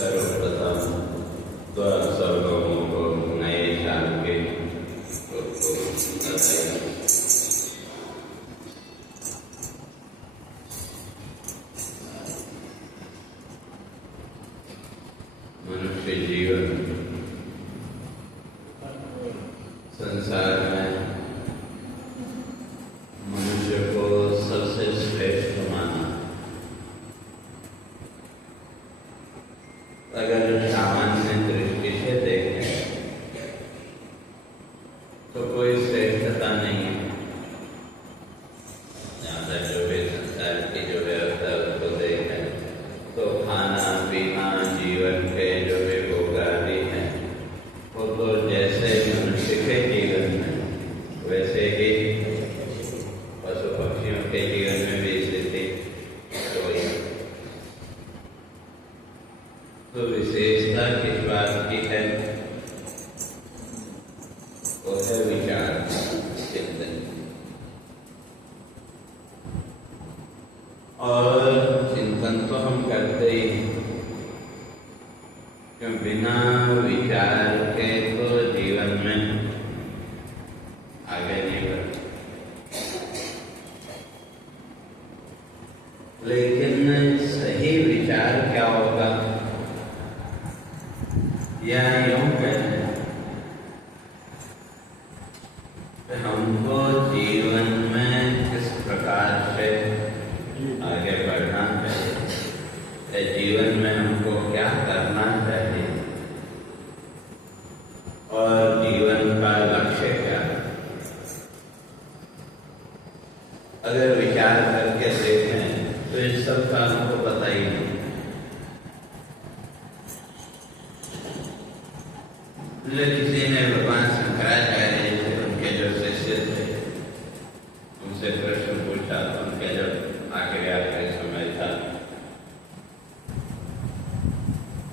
सर्वप्रथम तो आप सब लोगों को नए साल के बधाई। मनुष्य जीवन संसार में मनुष्य को सबसे श्रेष्ठ माना। अगर सामान्य दृष्टि से देखें तो कोई श्रेष्ठता नहीं है। ज्यादा जो भी संसार की जो व्यवस्था उसको देखें तो खाना पीना जीवन के जो भी भोग आदि हैं वो तो जैसे मनुष्य के जीवन में वैसे ही पशु पक्षियों के जीवन में भी स्थिति वही। तो विशेषता किस बात की है? वो है विचार चिंतन। और चिंतन तो हम करते ही हैं, क्यों बिना विचार के तो जीवन में आगे नहीं बढ़। लेकिन सही विचार क्या होगा, या यूं कहें हमको जीवन में किस प्रकार से आगे बढ़ना चाहिए, जीवन में हमको क्या करना चाहिए और जीवन का लक्ष्य क्या है। अगर विचार करके देखें तो इस सब का हमको पता ही नहीं। किसी ने भगवान शंकराचार्य से उनके जो शिष्य थे उनसे प्रश्न पूछा, उनके जब आखिरी समय था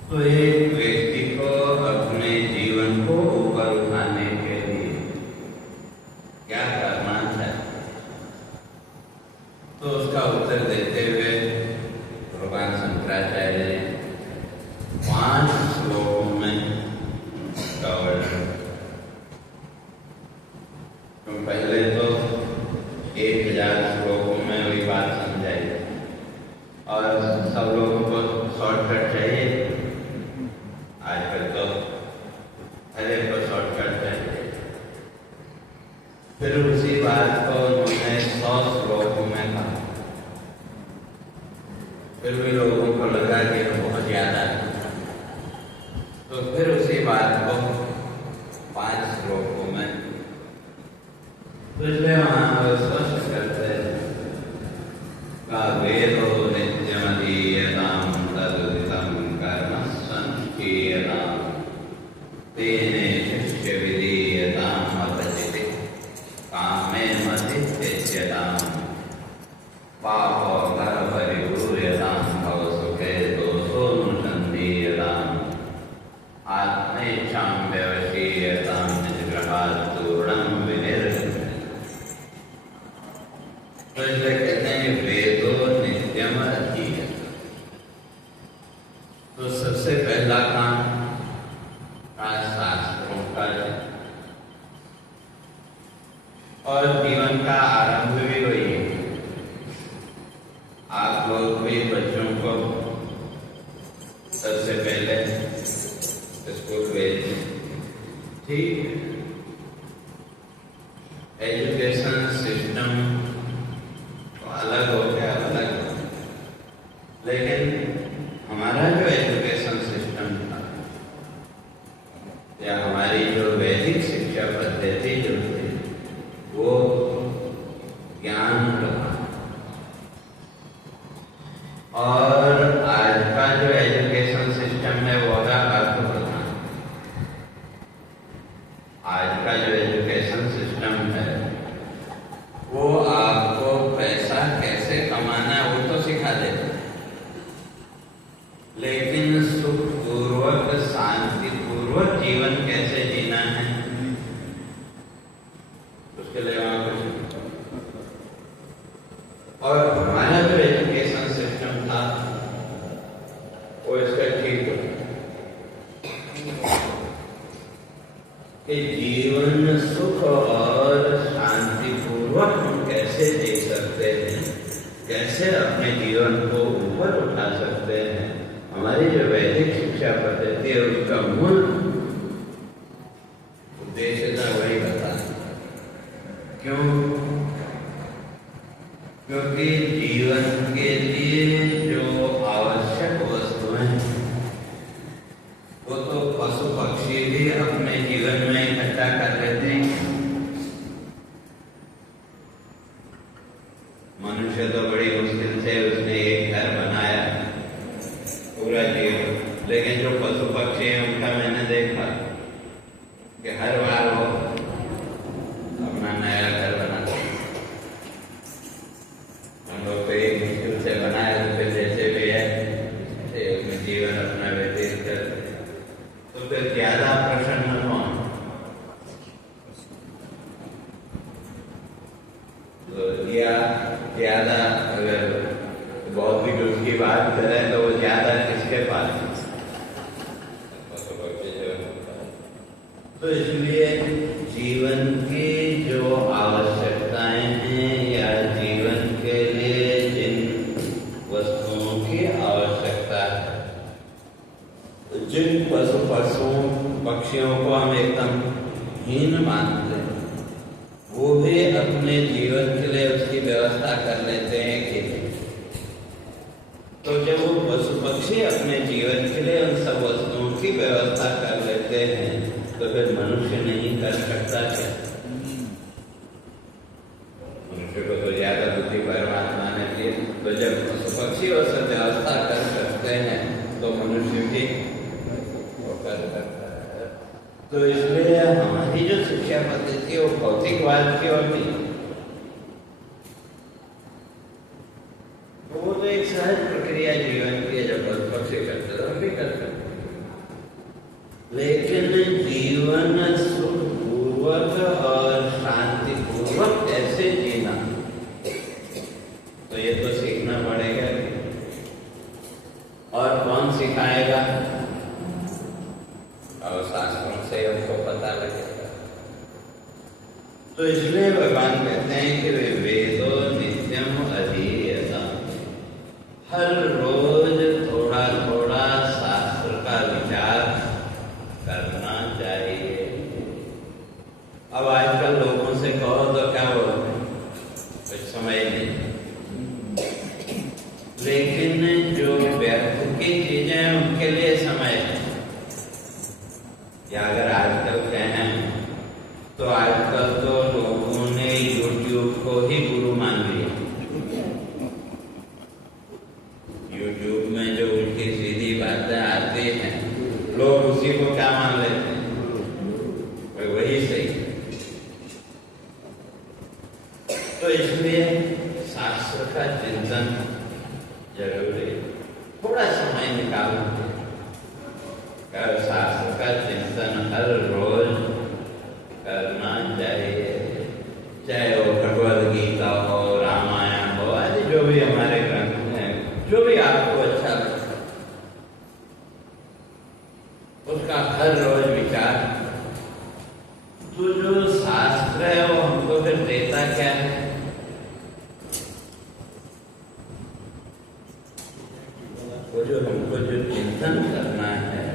तो एक व्यक्ति को अपने जीवन को ऊपर उठाने के लिए क्या करना चाहिए, तो उसका उत्तर देते हुए भगवान शंकराचार्य ने 5 श्लोकों में तुम पहले तो 1000 श्लोकों में वही बात समझाई और सब लोगों को शॉर्टकट चाहिए। आजकल तो हर एक को शॉर्टकट चाहिए। फिर उसी बात को उन्होंने 100 श्लोकों में कहा। फिर भी लोगों को लगा कि बहुत ज्यादा है, तो फिर उसी बात को 5 श्लोकों में इसलिए वहां स्पष्ट करते हैं का वेदो नित्यमदीयतां तदुदितं कर्म संकीयतां तेने शिष्य विधीयतां अपचिति कामे मति त्यज्यतां पापो घर परिभूयतां भव सुखे दोषोऽनुसन्धीयतां आत्मेच्छां व्यवशीयतां निजग्रहात् दूरणं विनिर्गम्यते। तो इसलिए कहते हैं वेदो नित्यम अधीयते। तो सबसे पहला काम शास्त्रों का है और जीवन का आरंभ भी वही है। आप लोग भी बच्चों को सबसे पहले स्कूल भेजें, ठीक है। एजुकेशन सिस्टम अलग हो गया, अलग हो गया, लेकिन हमारा जो एजुकेशन सिस्टम था या हमारी जो वैदिक शिक्षा पद्धति जो थी वो ज्ञान रहा। और आज का जो एजुकेशन सिस्टम है वो है अर्थ प्रधान। आज का जो एजुकेशन सिस्टम है वो आपको पैसा कैसे कमाना है वो तो सिखा देता, लेकिन सुखपूर्वक शांतिपूर्वक जीवन कैसे जीना है उसके लिए वहां कुछ। और हमारा जो एजुकेशन सिस्टम था वो इसका ठीक है। अपने जीवन को ऊपर उठा सकते हैं। हमारी जो वैदिक शिक्षा पद्धति है उसका मूल उद्देश्य था वही बता। क्यों? क्योंकि जीवन के लिए जो आवश्यक वस्तुएं हैं वो तो पशु पक्षी भी अपने जीवन में इकट्ठा कर लेते हैं। मनुष्य तो बड़ी मुश्किल से उसने एक घर बनाया पूरा जीवन, लेकिन जो पशु पक्षी हैं उनका मैंने देखा कि हर बार वो अपना नया घर बनाते। हम लोग तो एक मुश्किल से बनाया तो फिर जैसे भी है अपने जीवन अपना व्यतीत करते, तो फिर ज्यादा प्रसन्न कौन? तो या ज्यादा अगर बहुत भी उसकी बात करें तो वो ज्यादा किसके पास? तो इसलिए जीवन की जो आवश्यकताएं हैं या जीवन के लिए जिन वस्तुओं की आवश्यकता है, जिन पशुओं पक्षियों को हम एकदम हीन मानते हैं वो भी अपने जीवन के लिए उसकी व्यवस्था कर लेते हैं कि तो जब वो पशु पक्षी अपने जीवन के लिए उन सब वस्तुओं की व्यवस्था कर लेते हैं तो फिर मनुष्य नहीं कर सकता क्या? मनुष्य को तो ज्यादा बुद्धि परमात्मा ने दी, तो जब पशु पक्षी और सब व्यवस्था कर सकते हैं तो मनुष्य भी वो कर सकता है। तो इसलिए हमारी जो शिक्षा पद्धति है वो भौतिकवाद की ओर नहीं, वो तो एक सहज प्रक्रिया जीवन की है। जब पशु पक्षी करते तो हम भी कर सकते, लेकिन जीवन सुखपूर्वक और शांतिपूर्वक कैसे जीना तो ये तो सीखना पड़ेगा। और कौन सिखाएगा? और शास्त्रों से हमको पता लगेगा। तो इसलिए भगवान कहते हैं कि वे वेदो नित्यम अधीयता, हर रोज थोड़ा थोड़ा शास्त्र का विचार करना चाहिए। अब आजकल लोगों से कहो तो क्या बोलते हैं? कुछ समय नहीं। लेकिन जो व्यर्थ की चीजें हैं उनके लिए समय है। या अगर आजकल कहें तो आजकल तो लोगों ने YouTube को ही गुरु मान लिया। YouTube में जो उल्टी सीधी बातें आती हैं लोग उसी को क्या मान लेते हैं? वही सही। तो इसलिए शास्त्र का चिंतन जरूरी, थोड़ा समय निकालो। शास्त्र का चिंतन हर रोज करना चाहिए, चाहे वो भगवद गीता हो, रामायण हो, आदि जो भी हमारे ग्रंथ हैं, जो भी आपको अच्छा लगता उसका हर रोज विचार। तो जो शास्त्र है वो हमको फिर देता क्या है? वो जो हमको जो चिंतन करना है,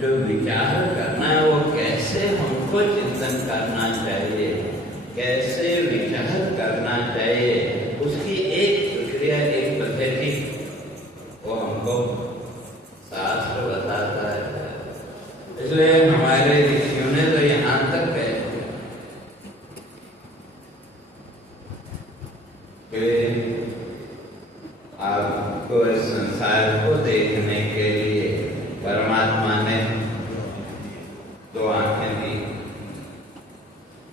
जो विचार करना है, वो कैसे हमको चिंतन करना चाहिए, कैसे विचार करना चाहिए, उसकी एक प्रक्रिया, एक पद्धति वो हमको शास्त्र बताता है। इसलिए हमारे ऋषियों ने तो यहाँ तक कहे कि आपको इस संसार को देखने के लिए परमात्मा ने दो आंखें दी,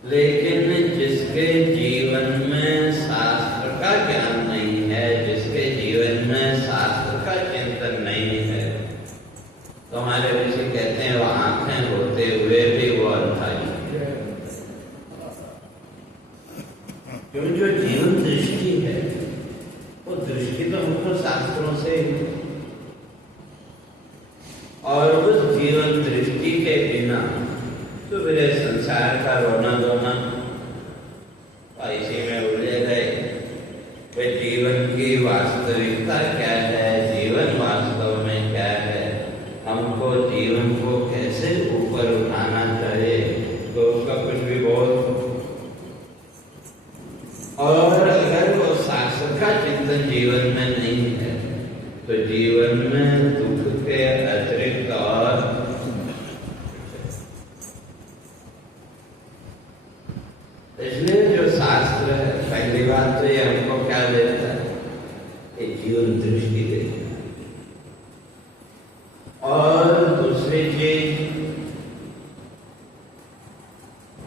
लेकिन जिसके जीवन में शास्त्र का ज्ञान नहीं है, जिसके जीवन में शास्त्र का चिंतन नहीं है, तो हमारे ऋषि कहते हैं वो आंखें होते हुए भी वो अंधा ही। क्यों? जो जीवन दृष्टि है वो दृष्टि तो हमको शास्त्रों से, और उस जीवन दृष्टि के बिना तो मेरे संसार का रोना धोना इसी में उलझे गए। वे जीवन की वास्तविक वास्तविकता क्या है, जीवन वास्तव में क्या है, हमको जीवन को कैसे ऊपर उठाना चाहिए, तो उसका कुछ भी बहुत। और अगर वो शास्त्र का चिंतन जीवन में नहीं है तो जीवन में दुख के अतिरिक्त और इसलिए जो शास्त्र है, पहली बात तो ये हमको क्या देता है, ये जीवन दृष्टि देता है। और दूसरी चीज,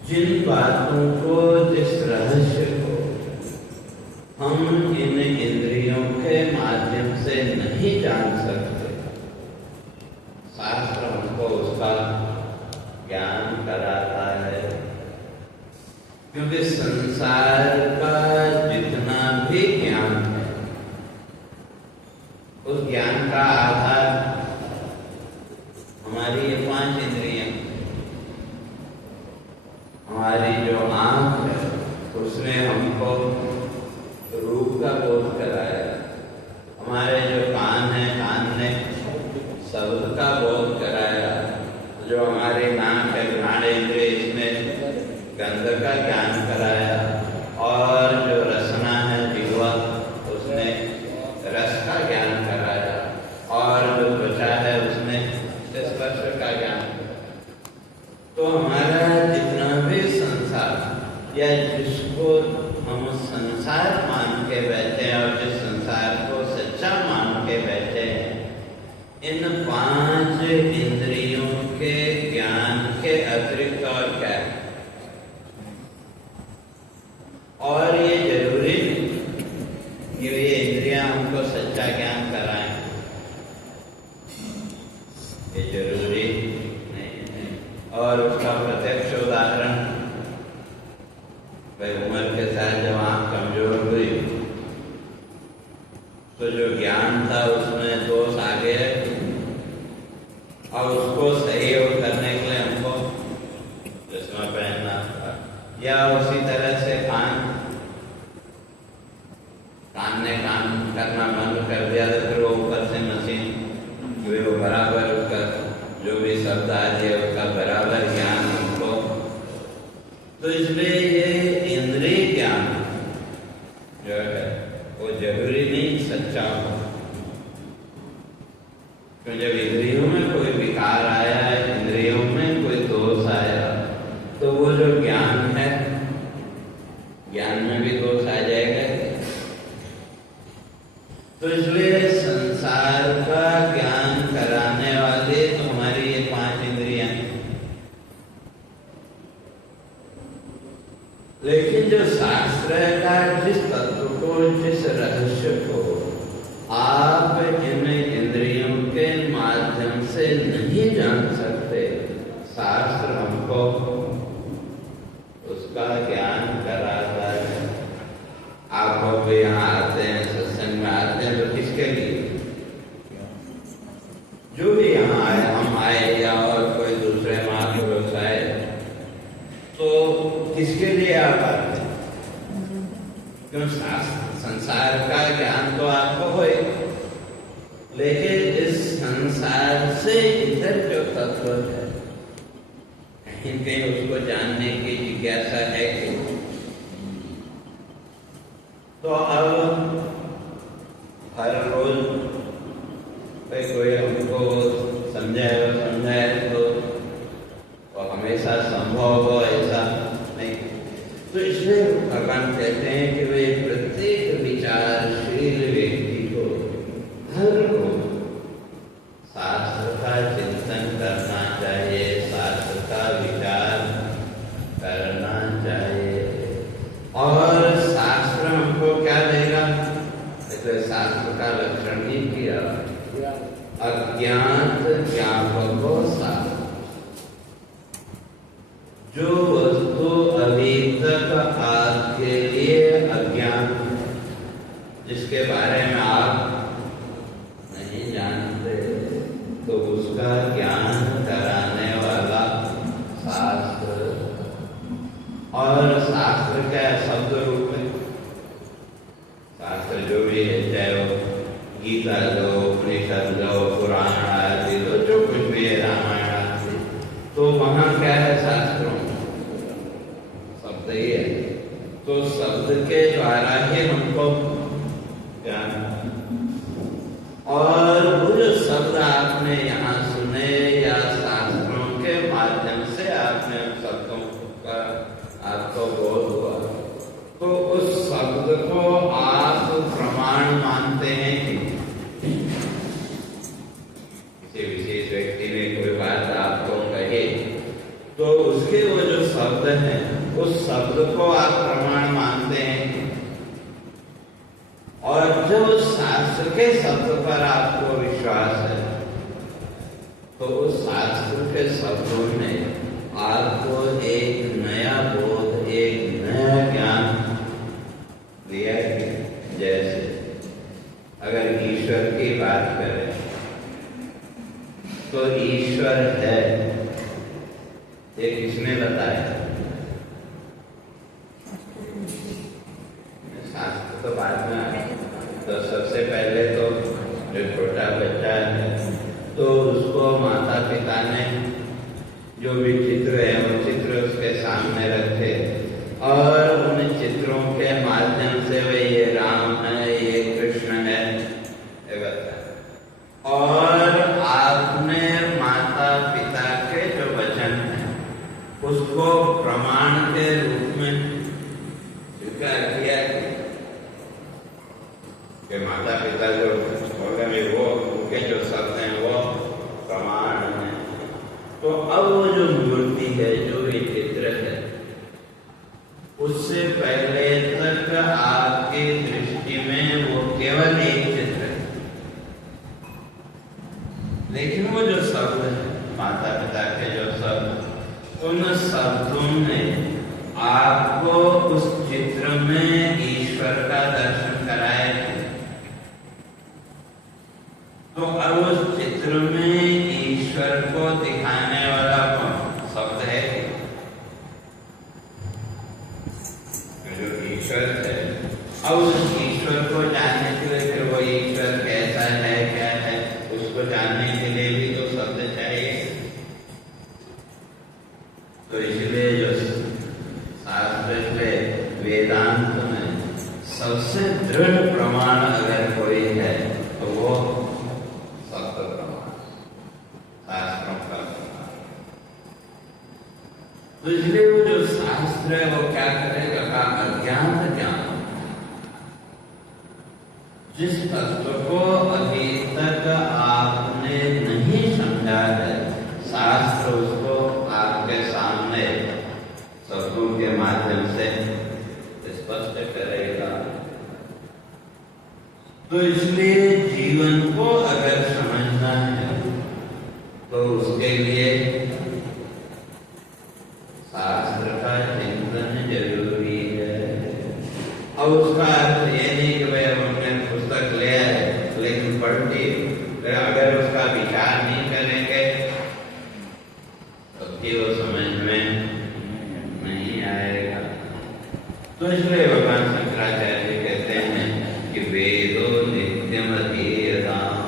जिन बातों को, जिस रहस्य को हम इन इंद्रियों के माध्यम से नहीं जान सकते, शास्त्र हमको उसका ज्ञान कराता है। क्योंकि संसार का जितना भी ज्ञान है, उस ज्ञान का आधार हमारी ये 5 इंद्रियां। हमारी जो आंख है उसने हमको रूप का बोध कराया, हमारे जो कान है, कान ने शब्द का बोध कराया, जो हमारी नाक है, घ्राणेन्द्रिय, इसने गंध का ज्ञान कराया, और जो रसना है, जिह्वा, उसने रस का ज्ञान कराया, और जो त्वचा है उसने स्पर्श का ज्ञान। तो हमारा जितना भी संसार, या जिसको हम संसार मान के बैठे हैं और जिस संसार को सच्चा मान के बैठे हैं, इन 5 इंद्रियों के ज्ञान के अतिरिक्त और क्या है। और ये जरूरी नहीं कि ये इंद्रियां हमको सच्चा ज्ञान कराएं, ये जरूरी नहीं है। और उसका प्रत्यक्ष उदाहरण, भाई उम्र के साथ जब आंख कमजोर हुई तो जो ज्ञान था उसमें दोष आ गए, और उसको सही करने के लिए हमको चश्मा पहनना था। या उसी तरह से कान ने काम करना बंद कर दिया तो फिर वो ऊपर से मशीन वो बराबर उसका जो भी शब्द आ जाए उसका बराबर ज्ञान हमको। तो इसलिए ये इंद्रिय ज्ञान जो है वो जरूरी नहीं सच्चा हो। तो जब इंद्रियों में कोई विकार आया, इंद्रियों में कोई दोष आया, तो वो जो ज्ञान है, ज्ञान में भी दोष आ जाएगा। तो इसलिए संसार का ज्ञान कराने वाले तो हमारी ये 5 इंद्रियां। लेकिन जो शास्त्र का जिस तत्व को, जिस रहस्य को आप इन इंद्रियों के माध्यम से नहीं जान सकते, शास्त्र हमको उसका ज्ञान कराता है। आप अब यहाँ आते हैं, सत्संग में आते हैं, तो किसके लिए? जो भी यहाँ आए, हम आए या और कोई दूसरे महापुरुष आए, तो किसके लिए आप आते हैं? क्यों? संसार का ज्ञान तो आपको होए, लेकिन इस संसार से इधर जो तत्व है, कहीं उसको जानने की जिज्ञासा है कि तो अब हर रोज कोई हमको समझाए तो हमेशा संभव हो ऐसा नहीं। तो इसलिए भगवान कहते हैं कि वे प्रत्येक विचारशील व्यक्ति को हर रोज शास्त्र का चिंतन करना चाहिए, शास्त्र का विचार करना चाहिए। और शास्त्र हमको क्या देगा? इसलिए शास्त्र का लक्षण ही किया, अज्ञात ज्ञापको शास्त्र। जो वस्तु अभी तक आपके लिए अज्ञान, जिसके बारे में आप नहीं जानते, तो उसका ज्ञान कराने वाला शास्त्र। और शास्त्र क्या शब्द रूप में, शास्त्र जो भी है, चाहे वो गीता लो, उपनिषद लो, पुराण आदि लो, जो कुछ भी है, रामायण आदि, तो वहां क्या है? शास्त्रों शब्द ही है। तो शब्द के द्वारा ही हमको ज्ञान, और वो जो शब्द आपने यहाँ सुने या शास्त्रों के माध्यम से आपने उन शब्दों का आपको बोध हुआ, तो उस शब्द को आप प्रमाण मानते हैं कि किसी विशेष व्यक्ति ने कोई बात आपको कही, तो उसके वो जो शब्द हैं, उस शब्द को आप प्रमाण मानते हैं। और जब उस शास्त्र के शब्द पर आपको विश्वास है, तो उस शास्त्र के शब्दों ने आपको एक नया बोध, एक नया ज्ञान दिया है। जैसे अगर ईश्वर की बात करें, तो ईश्वर है, ये किसने बताया? शास्त्र तो बाद में आया। तो सबसे पहले तो जो छोटा बच्चा है, तो उसको माता पिता ने जो भी चित्र है वो चित्र उसके सामने रखे, और उन चित्रों के माध्यम से वे ये राम है, ये कृष्ण है, ये बताया। और आपने माता पिता के जो वचन है उसको प्रमाण के रूप में स्वीकार किया कि माता पिता जो बोले वो उनके जो शब्द हैं वो प्रमाण है। तो अब वो जो मूर्ति है, जो भी चित्र है, उससे पहले तक आपकी दृष्टि में वो केवल एक चित्र है, लेकिन वो जो शब्द है, माता पिता के जो शब्द, उन शब्दों ने आपको उस चित्र में ईश्वर का दर्शन कराया है। तो अब उस चित्र में ईश्वर को दिखाने वाला शब्द है जो ईश्वर है। अब उस ईश्वर को जानने के लिए फिर वो ईश्वर कैसा है, क्या है, उसको जानने के लिए भी तो शब्द चाहिए। तो इसलिए जो शास्त्र से वेदांत में सबसे दृढ़ प्रमाण अगर कोई है तो वो शब्द प्रमाण, शास्त्रों का प्रमाण। तो इसलिए वो जो शास्त्र है वो क्या करेगा? का अज्ञात ज्ञान, जिस तत्व को अभी तक आपने नहीं समझा है, शास्त्र उसको आपके सामने शब्दों के माध्यम से स्पष्ट करेगा। तो इसलिए जीवन को अगर समझना है तो उसके लिए शास्त्र का चिंतन जरूरी है। और उसका अर्थ ये नहीं कि भाई हमने पुस्तक लिया है लेकिन पढ़ ली, अगर उसका विचार नहीं करेंगे तो कि वो समझ में नहीं आएगा। तो इसलिए भगवान शंकराचार्य जी कहते हैं कि वेदो नित्यम अधीयताम्,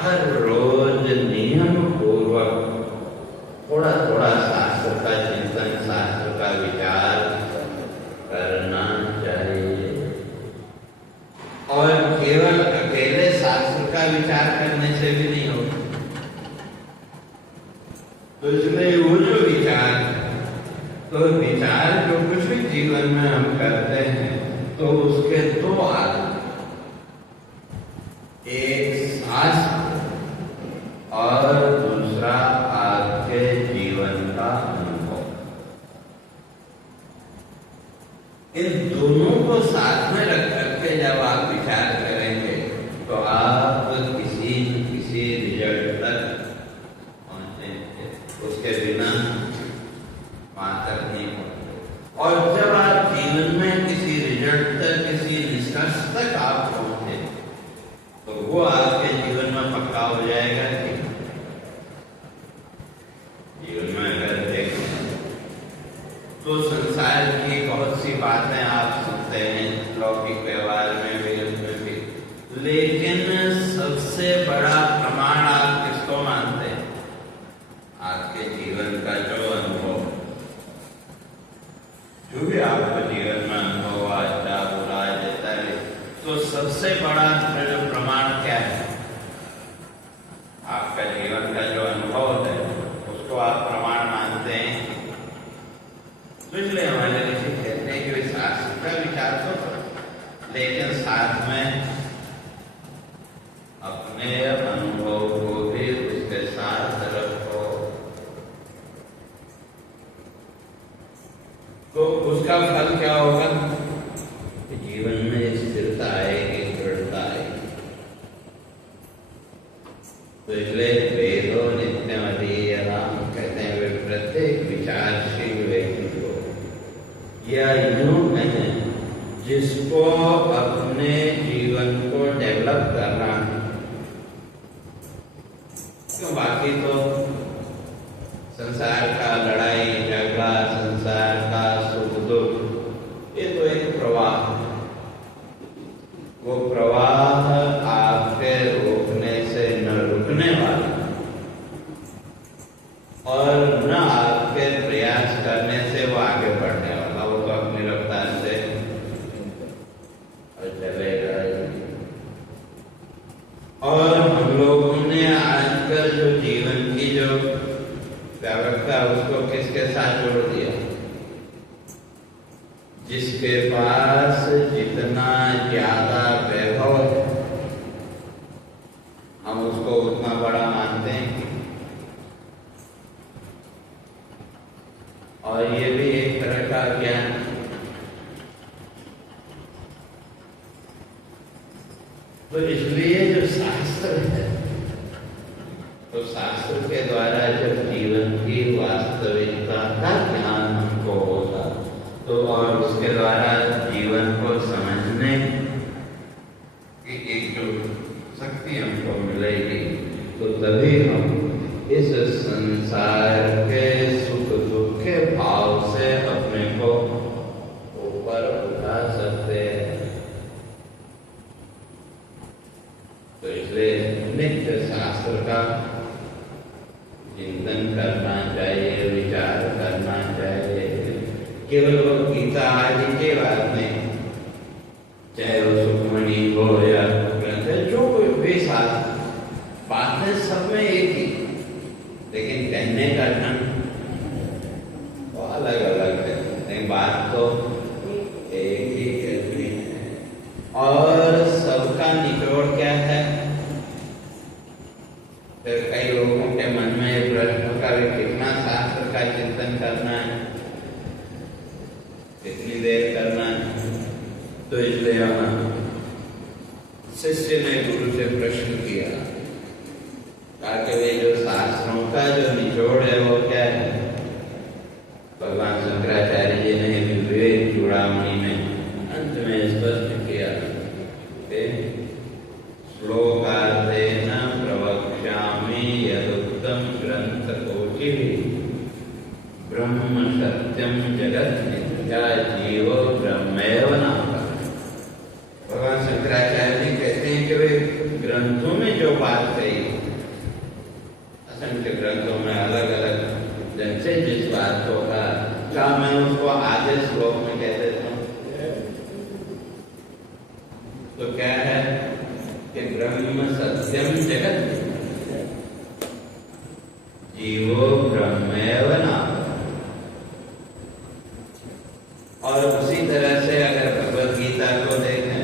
हर रोज नियम पूर्वक थोड़ा थोड़ा शास्त्र का चिंतन, शास्त्र का विचार करना चाहिए। और केवल अकेले शास्त्र का विचार करने से भी नहीं होगा। तो इसलिए वो जो विचार है, तो विचार जो कुछ भी जीवन में हम करते हैं, तो उसके दो आधार, एक शास्त्र और दूसरा आपके जीवन का अनुभव। इन दोनों को साथ में रख करके जब आप विचार करेंगे तो आप किसी रिजल्ट तक पहुंचेंगे, उसके बिना वहां तक नहीं पहुंचे। और जब आप जीवन में किसी रिजल्ट तक, किसी निष्कर्ष तक आप पहुंचे, तो वो आपके जीवन में पक्का हो जाएगा कि लेकिन सबसे बड़ा प्रमाण आप किसको मानते हैं? आपके जीवन का जो अनुभव, जो भी आपको जीवन में अनुभव हुआ, अच्छा बुरा जैसा है, तो सबसे बड़ा जो प्रमाण क्या है? आपका जीवन का जो अनुभव है उसको आप प्रमाण मानते हैं। तो इसलिए हमारे ऋषि कहते हैं कि शास्त्र का विचार तो करो, लेकिन साथ में अपने अनुभव को भी उसके साथ रखो, तो उसका फल क्या होगा? जीवन में स्थिरता आएगी, दृढ़ता आएगी। तो इसलिए वेदो नित्यम अधीयताम कहते हैं, वे प्रत्येक विचारशील व्यक्ति को या यूं कहें जिसको अपने जीवन को डेवलप करना है। तो बाकी तो संसार का लड़ाई झगड़ा, संसार का सुख दुख, ये तो एक प्रवाह है। वो प्रवाह आपके रोकने से न रुकने वाला और न आपके प्रयास करने से वो आगे बढ़ने वाला, वो तो अपनी रफ्तार से चलेगा। और हम लोगों ने आजकल जो जीवन की जो व्यवस्था उसको किसके साथ जोड़ दिया? जिसके पास जितना ज्यादा वैभव है हम उसको उतना बड़ा मानते हैं। और ये भी एक तरह का ज्ञान। तो इसलिए जो शास्त्र है, तो शास्त्र के द्वारा जब जीवन की वास्तविकता का ज्ञान हमको होगा, तो और उसके द्वारा जीवन को समझने की एक जो शक्ति हमको मिलेगी, तो तभी हम इस संसार के सुख दुख के भाव से अपने को ऊपर उठा सकते हैं। तो इसलिए नित्य शास्त्र का चिंतन करना चाहिए, विचार करना चाहिए। केवल वो गीता आदि के बात नहीं, चाहे वो सुखमणि हो या ग्रंथ, जो कोई भी शास्त्र, बातें सब में एक ही, लेकिन कहने का ढंग वो अलग अलग है, लेकिन बात तो एक ही कहती है। और सबका निचोड़ क्या है? फिर कई लोगों के मन में ये प्रश्न का भी, कितना शास्त्र का चिंतन करना है, कितनी देर करना है? तो इसलिए शिष्य ने गुरु से प्रश्न किया, कहा कि वे जो शास्त्रों का जो निचोड़ है वो क्या है? भगवान शंकराचार्य जी ने विवेक चूड़ामणि में अंत में स्पष्ट किया, श्लोकार्धेन प्रवक्ष्यामि यदुक्तं ग्रंथकोटिः ब्रह्म सत्यम जगत मिथ्या जीवो ब्रह्मैव नापरः। भगवान शंकराचार्य जी कहते हैं कि वे ग्रंथों में जो बात कही, असंख्य ग्रंथों में अलग अलग जन से जिस बात को कहा, मैं उसको आधे श्लोक में कह देता हूँ। तो क्या है कि ब्रह्म सत्यम जगत जीवो ब्रह्मैव नापरः। और उसी तरह से अगर भगवत गीता को देखें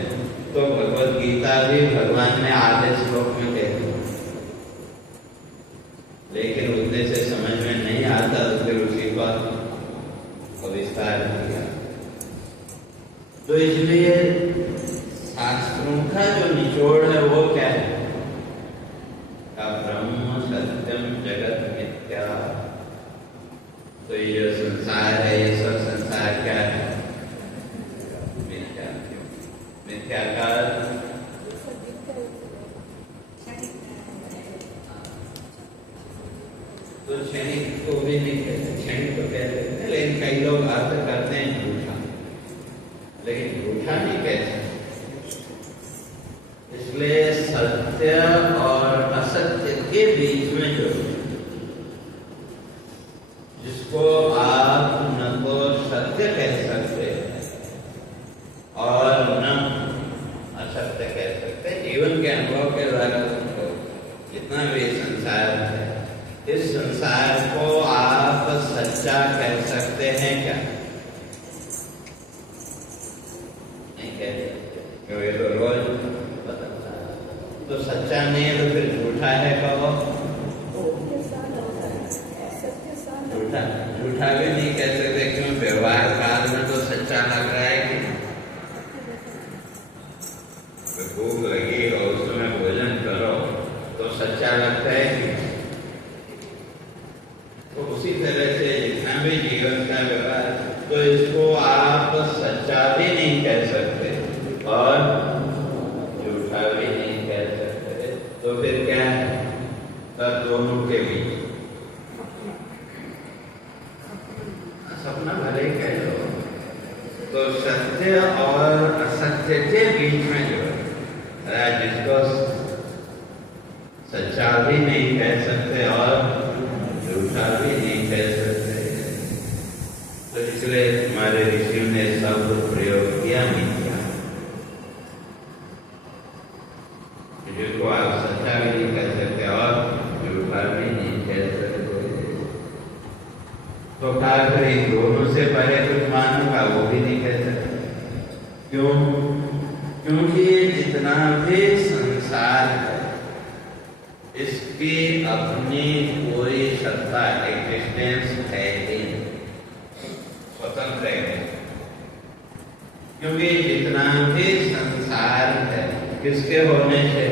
तो भगवत गीता भी भगवान ने आधे श्लोक में कह दी, लेकिन उतने से समझ में नहीं आता, तो फिर उसी पर विस्तार किया। तो इसलिए शास्त्रों का जो निचोड़ है वो क्या है? ब्रह्म सत्यम जगत मिथ्या। तो ये जो संसार है, ये सब संसार क्या है? मिथ्या। मिथ्या का तो क्षणिक को भी नहीं कहते, क्षणिक तो कहते हैं, लेकिन कई लोग अर्थ करते हैं झूठा, लेकिन झूठा नहीं कहते। इसलिए सत्य और असत्य के बीच में जो जिसको आप न तो सत्य कह सकते और न असत्य कह सकते, जीवन के अनुभव के द्वारा जितना भी संसार है, इस संसार को आप सच्चा कह सकते हैं क्या? नहीं कह सकते, क्योंकि तो रोज बदलता है। तो सच्चा नहीं है तो फिर झूठा है कहो, झूठा झूठा भी नहीं कह सकते, क्यों? व्यवहार काल में तो सच्चा लग रहा है कि भूख लगी और उसमें भोजन करो तो सच्चा लगता है कि? तो उसी तरह से जितना भी जीवन का व्यवहार, तो इसको आप सच्चा भी नहीं कह सकते और झूठा भी नहीं कह सकते, तो फिर क्या है? तब दोनों के बीच सपना भले ही कह लो, तो सत्य और असत्य के बीच में जो है, जिसको सच्चा भी नहीं कह सकते और झूठा भी नहीं कह सकते, तो इसलिए हमारे ऋषि ने शब्द प्रयोग किया मिथ्या, जिसको आप सच्चा भी नहीं कह सकते और झूठा भी नहीं कह सकते। तो क्या करें? दोनों से परे कुछ मानूंगा वो भी नहीं कह सकते। क्यों? क्योंकि जितना भी संसार है इसकी अपनी कोई सत्ता, एग्जिस्टेंस है ही, स्वतंत्र है। क्योंकि जितना भी संसार है किसके होने से?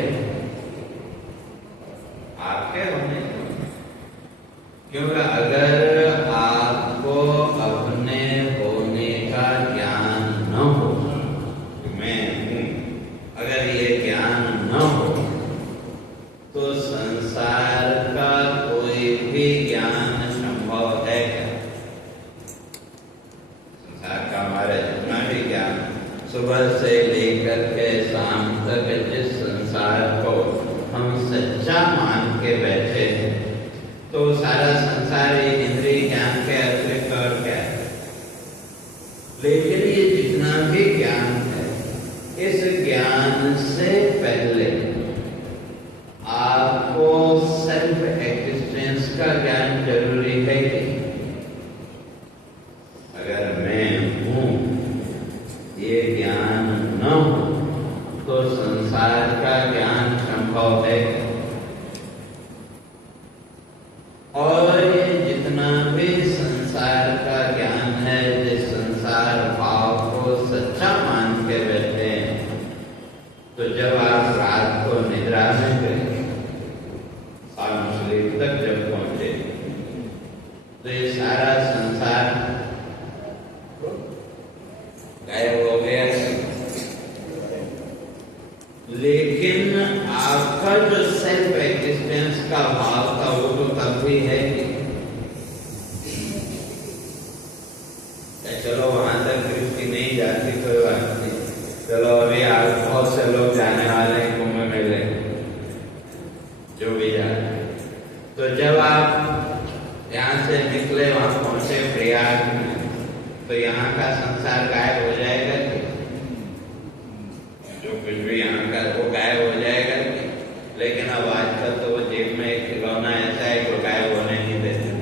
आपके होने से। क्योंकि अगर आपको अपने होने का ज्ञान न हो, मैं हूं, अगर ये ज्ञान न हो तो संसार का कोई भी ज्ञान संभव है क्या? संसार का हमारा जितना भी ज्ञान, सुबह से लेकर के शाम तक जिस संसार को हम सच्चा मान के बैठे हैं, तो सारा संसार ये इंद्रिय ज्ञान के अतिरिक्त और क्या है? लेकिन ये जितना भी ज्ञान है, इस ज्ञान से पहले आपको सेल्फ एक्जिस्टेंस का ज्ञान जरूरी है कि अगर मैं हूं ये ज्ञान न हो तो संसार का ज्ञान संभव है। और ये जितना भी संसार का ज्ञान है, जिस संसार भाव को सच्चा मान के बैठे हैं, तो जब आप रात को निद्रा में गए, स्लीप तक जब पहुंचे, तो ये सारा संसार गायब हो गया। लेकिन आपका जो सेल्फ एक्जिस्टेंस का भाव था वो तो तब भी है कि चलो वहां तक दृष्टि नहीं जाती, कोई बात नहीं, चलो अभी आप बहुत से लोग जाने वाले हैं कुंभ मेले, जो भी जाए। तो जब आप यहाँ से निकले, वहां पहुंचे प्रयाग में, तो यहाँ का संसार गायब हो जाएगा कि जो कुछ भी यहाँ का वो गायब हो जाएगा कि? लेकिन अब आजकल तो वो जेब में एक खिलौना ऐसा है जो गायब होने नहीं देते।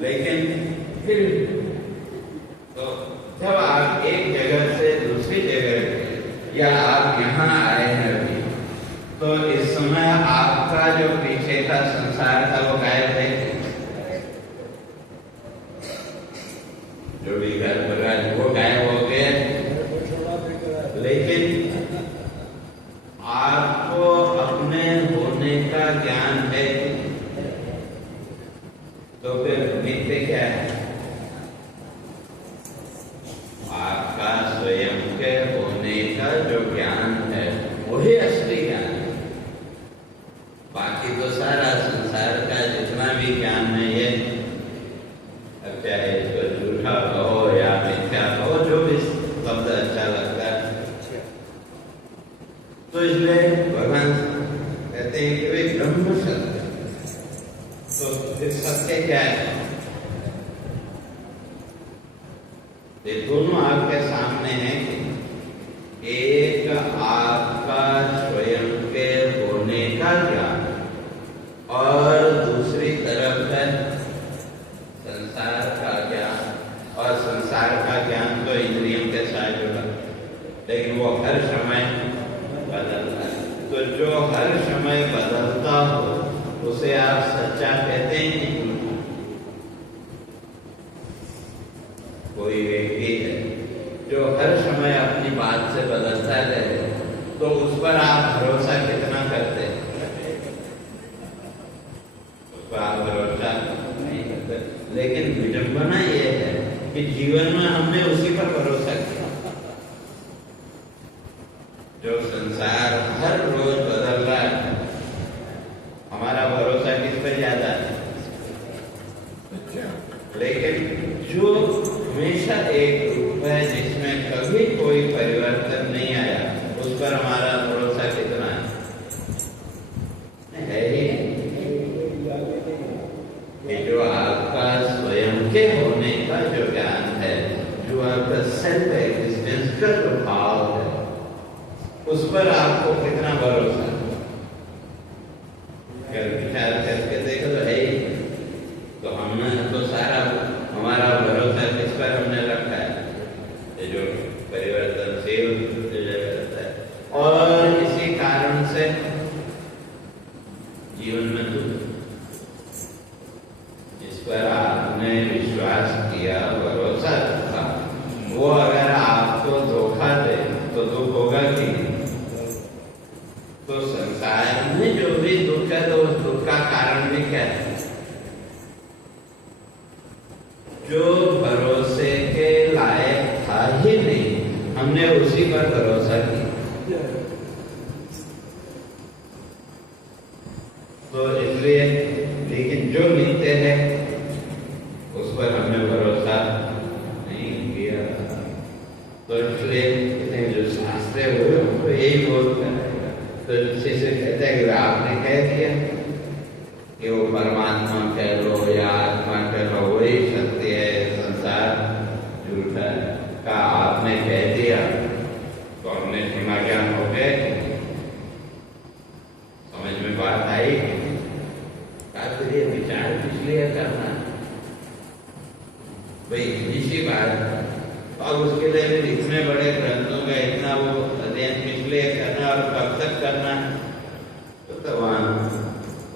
लेकिन फिर तो जब आप एक जगह से दूसरी जगह, या आप यहाँ आए हैं अभी, तो इस समय आपका जो पीछे का संसार था वो गायब है। जो भी घर परिवार वो गायब हो गए, लेकिन आपको अपने होने का ज्ञान है, तो फिर मिथ्या क्या है? आपका स्वयं के होने का जो ज्ञान है वही असली ज्ञान है। बाकी तो सारा संसार का जितना भी ज्ञान है, ये अब चाहे इसको झूठा कहो या मिथ्या कहो, जो भी शब्द अच्छा लगता है, तो इसलिए भगवान कहते हैं कि वे ब्रह्म सत्य। तो फिर सत्य क्या है? ये दोनों आपके सामने हैं कि एक आपका स्वयं के होने का ज्ञान और दूसरी तरफ है संसार का ज्ञान। और संसार का ज्ञान तो इंद्रियों के साथ जुड़ा, लेकिन वो हर समय बदलता है। तो जो हर समय बदलता हो उसे आप सच्चा कहते हैं कि झूठा? कोई व्यक्ति है जो हर समय अपनी बात से बदलता रहे, तो उस पर आप भरोसा कितना करते हैं? उस पर आप भरोसा नहीं करते। लेकिन विडंबना ये है कि जीवन में हमने उसी पर भरोसा किया। जो संसार हर रोज बदल रहा है, हमारा भरोसा किस पर ज्यादा है? लेकिन जो हमेशा एक रूप है जिसमें कभी कोई परिवर्तन नहीं आया, उस पर हमारा भरोसा कितना है ही नहीं। जो आपका स्वयं के होने का जो ज्ञान है, जो आपका सेल्फ एग्जिस्टेंस का जो भाव है, उस पर आपको कितना भरोसा है? अगर विचार करके देखो तो है ही। तो हमने तो सारा हमारा भरोसा किस पर हमने रखा है? ये जो परिवर्तनशील रहता है। और इसी कारण से जीवन में दुख, जिस पर आपने विश्वास किया, भरोसा रखा, वो अगर आपको धोखा दे तो दुख होगा कि नहीं? तो संसार में जो भी दुख है, तो उस दुख का कारण भी क्या है? जो भरोसे के लायक था ही नहीं, हमने उसी पर भरोसा किया। तो इसलिए, लेकिन जो मिलते हैं उस पर हमने भरोसा नहीं किया। तो इसलिए जो शास्त्र हुए उनको यही बोलते हैं। तो उसी से कहते हैं कि आपने कह दिया कि वो परमात्मा कह लो या आत्मा कह लो, वही सत्य है, संसार झूठा है, का आपने कह दिया तो हमने सुना, ज्ञान हो गए, समझ में बात आई। फिर ये विचार किस लिए करना भाई? इसी बात। अब उसके लिए फिर इतने बड़े ग्रंथों का इतना वो अध्ययन किस लिए करना और कब तक करना? तो वहां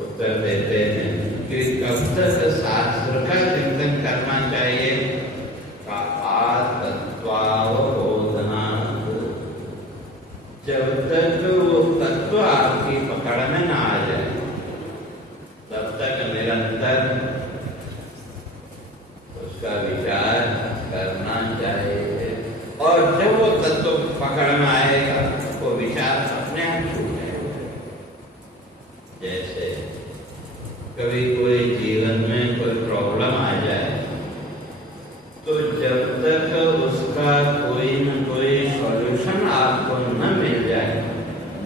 उत्तर देते हैं कि कब तक शास्त्र का चिंतन करना चाहिए? तत्वावबोधना। जब तक वो तत्व आपकी पकड़ में ना आ जाए, तब तक निरंतर उसका विचार करना चाहिए। और जब वो तत्व पकड़ में आएगा, वो विचार अपने आप छूट जाएगा। जैसे कभी कोई जीवन में कोई प्रॉब्लम आ जाए, तो जब तक उसका कोई न कोई सॉल्यूशन आपको न मिल जाए,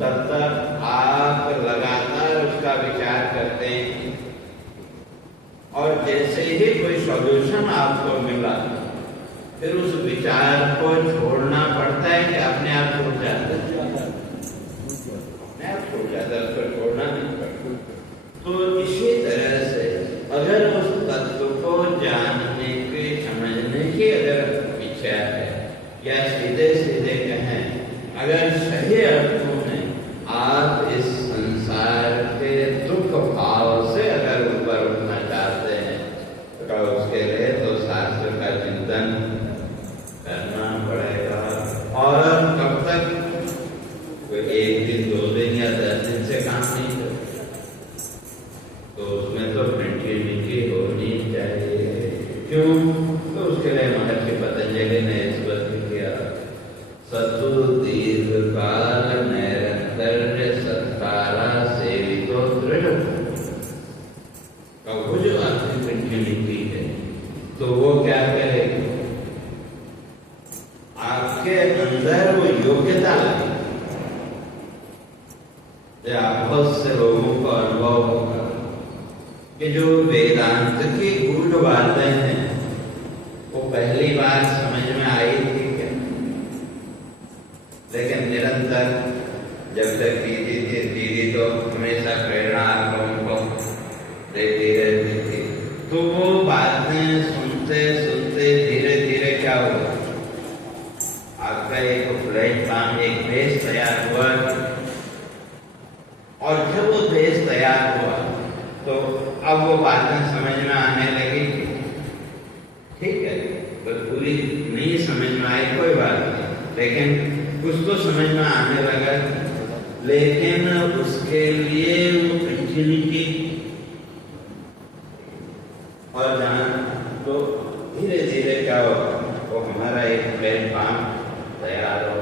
तब तक आप लगातार उसका विचार करते हैं। और जैसे ही कोई सॉल्यूशन आपको मिला, फिर उस विचार को छोड़ना पड़ता है कि अपने आप छूट जाता है? अपने आप छूट जाता है, उसको छोड़ना नहीं पड़ता। तो इसी तरह से अगर उस तत्व को जानने की, समझने की अगर इच्छा है, या सीधे सीधे कहें, अगर सही अर्थों में आप इस संसार के दुख भाव से अगर ऊपर उठना चाहते हैं, तो उसके लिए तो शास्त्र का चिंतन करना पड़ेगा। और कब तक? एक दिन, 2 दिन या 10 दिन से काम नहीं चलता। तो उसमें तो कंटिन्यूटी होनी चाहिए। क्यों? तो उसके लिए महर्षि पतंजलि ने स्पष्ट किया, सतु दीर्घकाल नैरंतर्य सत्कारा सेवितो या बहुत से लोगों को अनुभव होगा कि जो वेदांत की गूढ़ बातें हैं वो पहली बार समझ में आई थी क्या, लेकिन निरंतर जब तक दीदी तो हमेशा प्रेरणा आप लोगों को देती रहती थी। तो वो बातें सुनते सुनते धीरे धीरे क्या हुआ, आपका एक प्लेटफॉर्म, एक बेस तैयार हुआ। और जब वो बेस तैयार हुआ तो अब वो बातें समझ में आने लगी। ठीक है, बस पूरी नहीं समझ में आई कोई बात नहीं, लेकिन कुछ तो समझ में आने लगा। लेकिन उसके लिए वो कंटिन्यूटी और जान तो धीरे धीरे क्या होगा, वो हमारा एक प्लेटफॉर्म तैयार हो।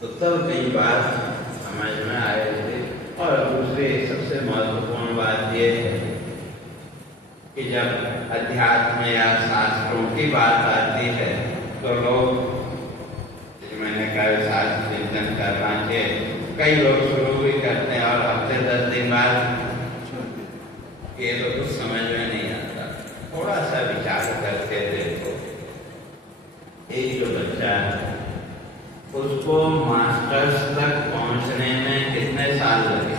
तो तब कई बात समझ में आए थे। और दूसरी सबसे महत्वपूर्ण बात ये है कि जब अध्यात्म या शास्त्रों की बात आती है तो लोग, मैंने कहा शास्त्र चिंतन करना चाहिए, कई लोग शुरू भी करते हैं और हफ्ते 10 दिन बाद ये तो कुछ समझ में नहीं आता। थोड़ा सा विचार करके देखो, एक जो बच्चा है उसको मास्टर्स तक पहुंचने में कितने साल लगे?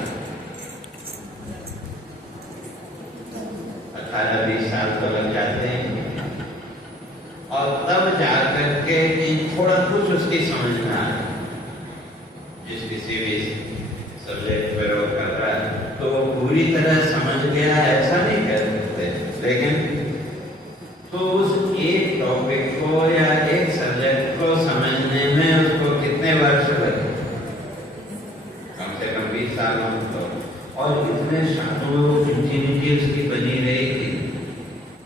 18-20 साल तो लग जाते हैं। और तब जाकर के थोड़ा कुछ उसकी समझ में आए। जिस किसी भी सब्जेक्ट पर वो कर रहा है तो वो पूरी तरह समझ गया ऐसा नहीं कह सकते, लेकिन तो उस एक टॉपिक को या एक सब्जेक्ट को समझने में उसको कितने वर्ष लगे? कम से कम 20 साल तो। और इतने सालों कंटिन्यूटी उसकी बनी रही थी।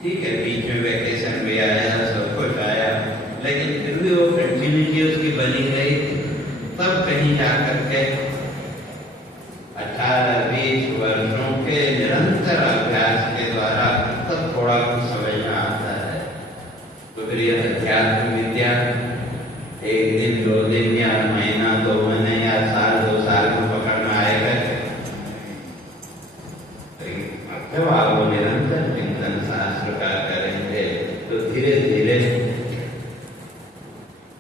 ठीक है, बीच में वैकेशन भी आया, सब कुछ आया, लेकिन फिर भी वो कंटिन्यूटी उसकी बनी रही थी। तब कहीं जाकर के 18-20 वर्षों के निरंतर अभ्यास के द्वारा तब थोड़ा कुछ समझ में आता है। तो फिर यह अध्यात्म विद्या एक दिन, 2 दिन या महीना, 2 महीने या साल, 2 साल में पकड़ में आएगा। जब आप वो निरंतर चिंतन शास्त्र का करेंगे तो धीरे धीरे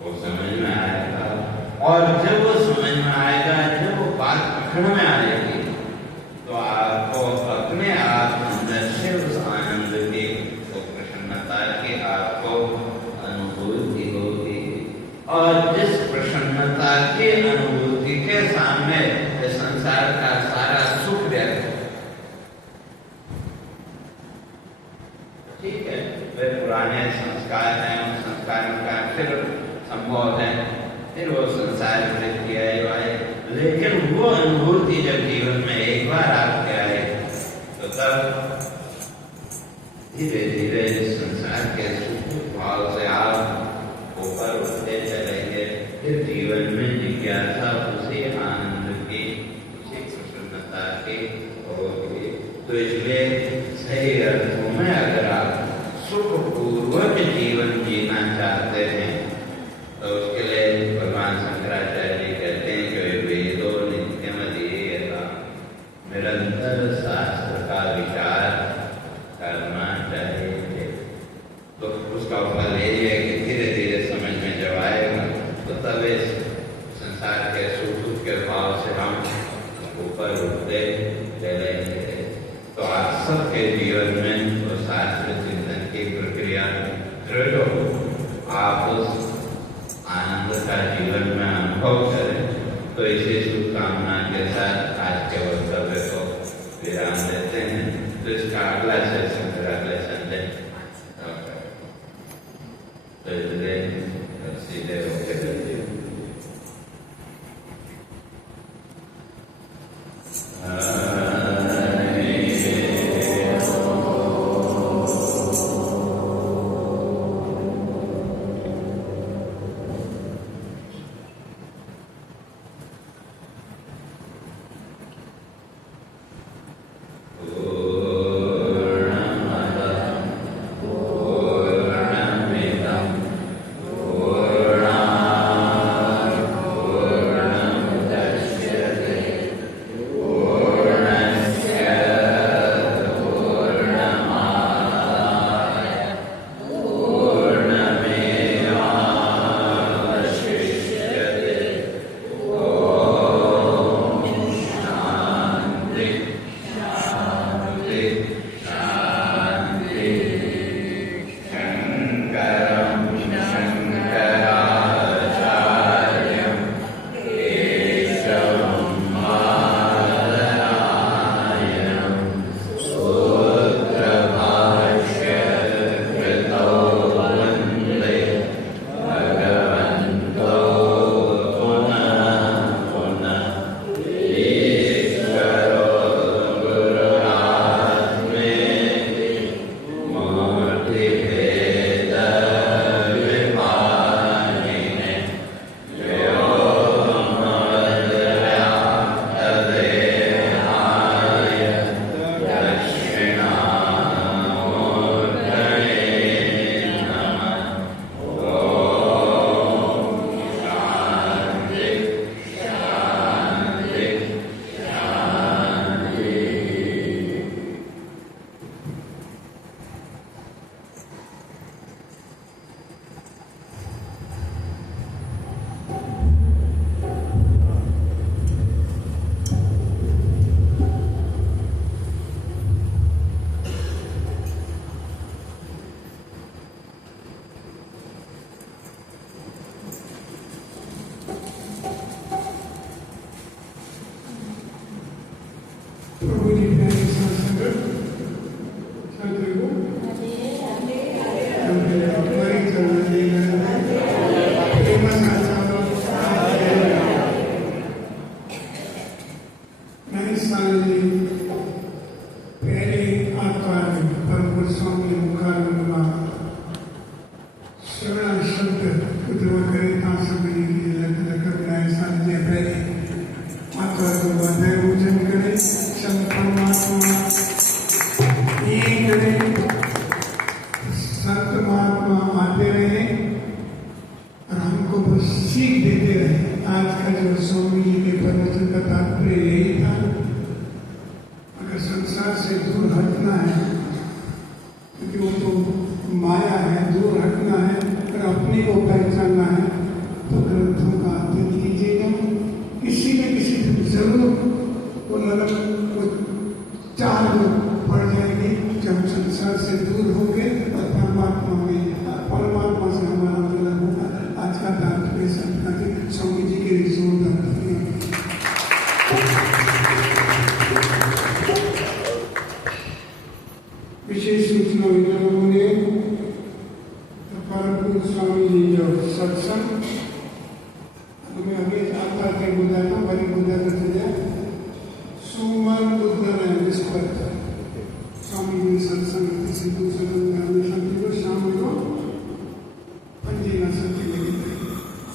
वो समझ में आएगा। और जब वो समझ में आएगा, जब वो बात पकड़ में आएगी तो आपको अपने आप अंदर से उस आनंद की, वो प्रसन्नता की आपको अनुभूति होगी। और जिस प्रसन्नता की अनुभूति के सामने संसार का सारा सुख व्यक्त, ठीक है, वे पुराने संस्कार हैं, उन संस्कारों का फिर संभव है, फिर वो संसार वृत्ति आए, लेकिन वो अनुभूति जब जीवन में एक बार आपके आए तो तब धीरे धीरे संसार के सुख भाव से आप ऊपर उठते चलेंगे। फिर जीवन में जिज्ञासा उसी आनंद की, उसी प्रसन्नता की होगी। तो इसलिए सही अर्थों में अगर आप सुखपूर्वक जीवन जीना चाहते हैं तो उसके लिए भगवान शंकराचार्य जी कहते हैं कि वेदो नित्यम अधीयता, निरंतर शास्त्र का विचार करना चाहिए। तो उसका फल यही है कि धीरे धीरे समझ में जब आएगा तो तब इस संसार के सुख के भाव से हम ऊपर उठते चलेंगे। तो आप सबके जीवन में तो शास्त्र चिंतन की प्रक्रिया दृढ़ हो, आप उस आनंद का जीवन में अनुभव करें। तो इसी शुभकामना के साथ आज के वक्तव्य को विराम देते हैं। तो इसका अगला सेशन फिर अगले संडे तो इसलिए सीधे होकर चलते हैं। और स्वामी जी के प्रवचन का तात्पर्य यही था, अगर संसार से दूर हटना है, क्योंकि वो तो माया है, दूर हटना है, अगर अपने को पहचानना है तो ग्रंथों का अध्ययन कीजिएगा। किसी न किसी दिन जरूर वो लगन, वो चाह पड़ जाएगी कि हम संसार से दूर होंगे और परमात्मा में, परमात्मा से हमारा मिलन होगा। आज का तात्पर्य संत का स्वामी जी के जोरदार विशेष सूचना लोगों ने परम पूज्य स्वामी जी जो सत्संग हमें अभी आता के बुद्धा था, बड़ी बुद्धा का चले सोमवार बुद्ध है निष्पत्त स्वामी जी सत्संग किसी दूसरे शांति को शाम को पंजी न सत्य लगी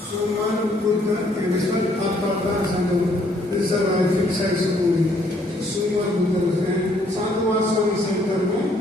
सोमवार बुद्ध के निष्पत्त आता रिजर्व फिक्स है सुकून सोमवार बुद्ध साधुवाद स्वामी सेंटर में